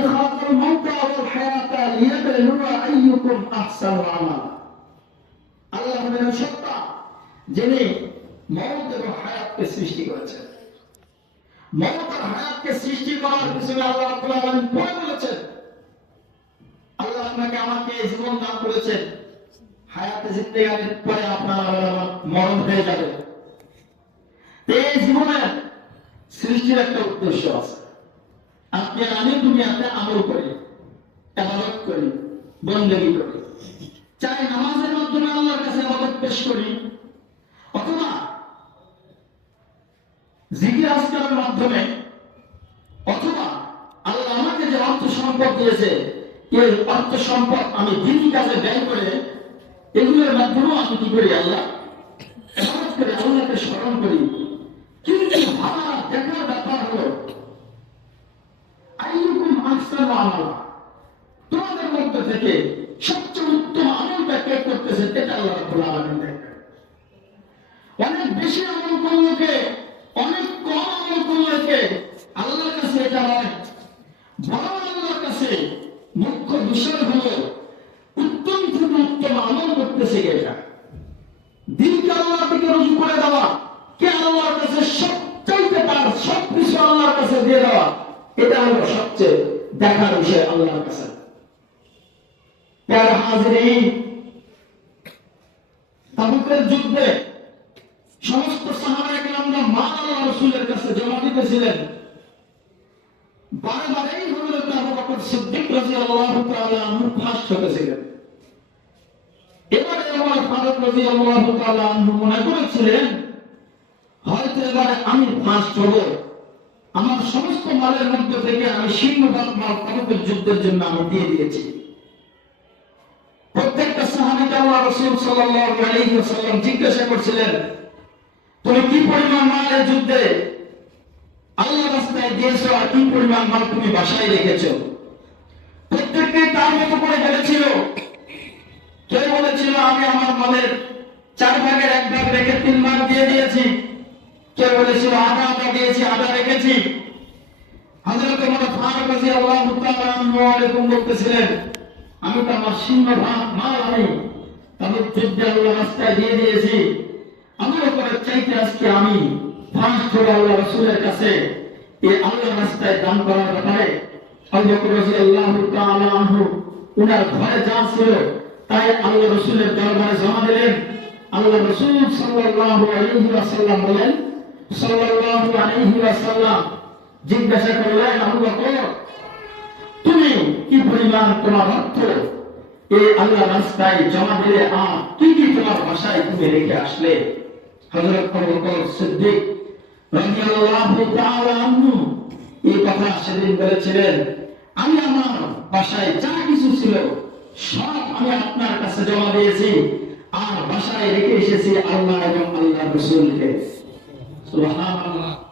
خلق الموت والحياة ليبلو أيكم أحسن عملا আল্লাহ হলেন সত্তা যিনি মৌত এবং হায়াতকে সৃষ্টি করেছেন মৌত আর হায়াতকে সৃষ্টি করার পিছনে আল্লাহ রাব্বুল আলামিন পরে বলেছেন আল্লাহ আপনাকে আমাকে এই জীবন দান করেছেন হায়াতে জিন্দেগানির পরে আপনার আর আমার মরণ হয়ে যাবে তো এই জীবনের সৃষ্টির একটা উদ্দেশ্য আছে আপনি আমি দুনিয়াতে আমল করি এবাদত করি বন্দেগি করি চাই নামাজের মাধ্যমে আল্লাহর কাছে আবাদত পেশ করি, অথবা জিকির আজকারের মাধ্যমে, অথবা আল্লাহ আমাকে যে অর্থ সম্পদ দিয়েছে এই অর্থ সম্পদ আমি দিনই কাজে ব্যয় করে, এগুলোর মাধ্যমেও আমি কি করি আল্লাহ এবাদত করে আল্লাহকে স্মরণ করি কিন্তু ভাবা দেখার ব্যাপার হলো তোমাদের মধ্যে থেকে সবচেয়ে উত্তম আমলটা কে করতেছে এটা আল্লাহ অনেক বেশি আমল করলোকে, অনেক কম আমল করলোকে আল্লাহর কাছে এটা নয়, বরং আল্লাহর কাছে মুখ্য বিষয় হলো উত্তম থেকে উত্তম আমল করতেছে এটা। দিনকে আল্লাহর দিকে রুজু করে দেওয়া, কে আল্লাহর কাছে সবচাইতে তার সব কিছু আল্লাহর কাছে দিয়ে দেওয়া, এটা হলো সবচেয়ে দেখার বিষয় আল্লাহর কাছে। হাজিরিন, তাবুকের যুদ্ধে সমস্ত একরামরা কাছে জমা দিতেছিলেন। বারে বারেই আবু বকর সিদ্দিক রাদিয়াল্লাহু তাআলা আনহু ফাঁস হতেছিলেন এবারে আমার ফারুক রাদিয়াল্লাহু তাআলা আনহু মনে করেছিলেন, হয়তো এবারে আমি ফাঁস হব আমার সমস্ত মালের মধ্যে থেকে আমি তাবুকের যুদ্ধের জন্য আমি দিয়ে দিয়েছি। প্রত্যেকটা সাহাবিকে সাল্লাল্লাহু জিজ্ঞাসা করছিলেন, তুমি কি পরিমাণ মাল এই যুদ্ধে আল্লাহ রাস্তায় দিয়েছ আর কি পরিমাণ মাল তুমি বাসায় রেখেছ? প্রত্যেককে তার মতো করে বলেছিল। কেউ বলেছিল, আমি আমার মালের চার ভাগের এক ভাগ রেখে তিন ভাগ দিয়ে দিয়েছি। কেউ বলেছিল আধা আধা দিয়েছি আধা রেখেছি। হযরত ওমর ফারুক রাদিয়াল্লাহু তাআলা আনহু বলতেছিলেন, আমি তো আমার শূন্য ভাগ, মাল আমি। তাদের যুদ্ধে আল্লাহ রাস্তায় দিয়ে দিয়েছি। আমার উপরে চাইতে আজকে আমি। ফাঁস করে আল্লাহ রসুলের কাছে। এই আল্লাহ রাস্তায় দান করার ব্যাপারে উনার ঘরে যা তাই আল্লাহ রসুলের দরবারে জমা দিলেন। আল্লাহ রসুল সাল্লাল্লাহু আলাইহি ওয়াসাল্লাম বলেন জিজ্ঞাসা করলেন, আবু বকর, তুমি কি পরিমাণ তোমার অর্থ এই আল্লাহ রাস্তায় জমা দিলে আর কি কি তোমার বাসায় তুমি রেখে আসলে? সিদ্দিক এই কথা সেদিন বলেছিলেন, আমি আমার বাসায় যা কিছু ছিল সব আমি আপনার কাছে জমা দিয়েছি, আর বাসায় রেখে এসেছি আল্লাহ এবং আল্লাহ রসুলকে। 是吧？